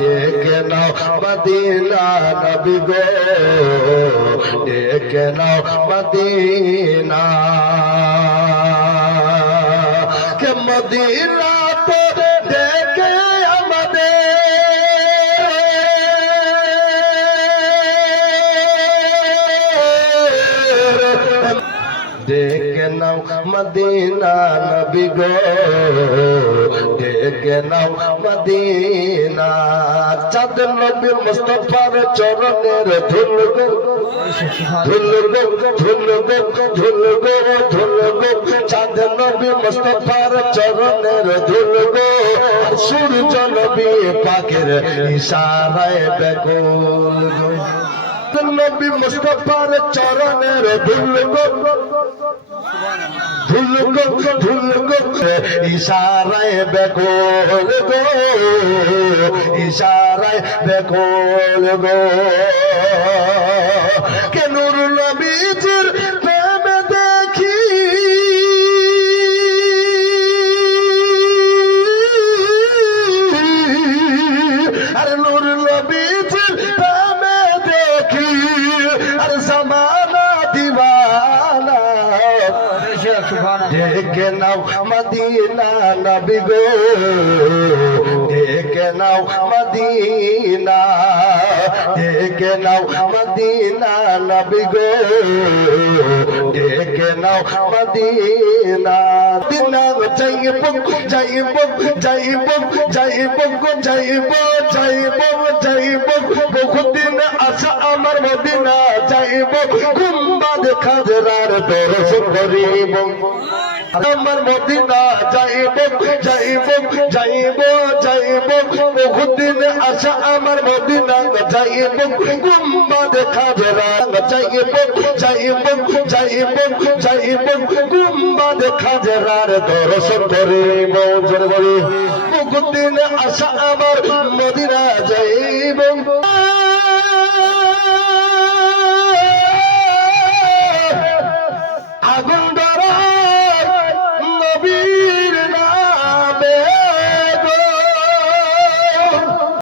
ডেকে নাও মদিনা নবী গো ডেকে নাও মদিনা কে মদিনা তো ডেকে আমাদের ডেকে নাও মদিনা নবী গো ডেকে নাও মদিনা চাঁদ নবী মুস্তাফার চরণের ধুল গো ধুল গো ধুল গো ধুল গো ধুল গো চাঁদ নবী মুস্তাফার চরণের ধুল গো সূর্য নবী পাকের ইশারায় বেকুল গো নবী মুস্তাফার চরণের ধুল গো ধুল গো ধুল গো ইশারায় বেকুল গো ইশারায় বেকুল গো কে নূর নবীজির প্রেমে দেখি আরে নূর নবীজির প্রেমে দেখি আর জামানা দিওয়ানা ডেকে নাও মদিনা নবী গো ডেকে নাও মদিনা ডেকে নাও মদিনা নবী গো ডেকে নাও মদিনা দিনা যাইব যাইব যাইব যাইব যাইব যাইব যাইব বহুদিন আশা আমার মদিনা যাইব গুম্বাদ খাজরার দর্শন করিব আমার মদিনা যাইব যাইব যাইব যাইব বহুদিন আশা আমার মদিনা যাইব গুম্বাদ খাজরা যাইব যাইব যাইব যাইব গুম্বাদ খাজরার দর্শন করিব জোরে বলি বহুদিন আশা আমার মদিনা যাইব আগুন ধরা নবী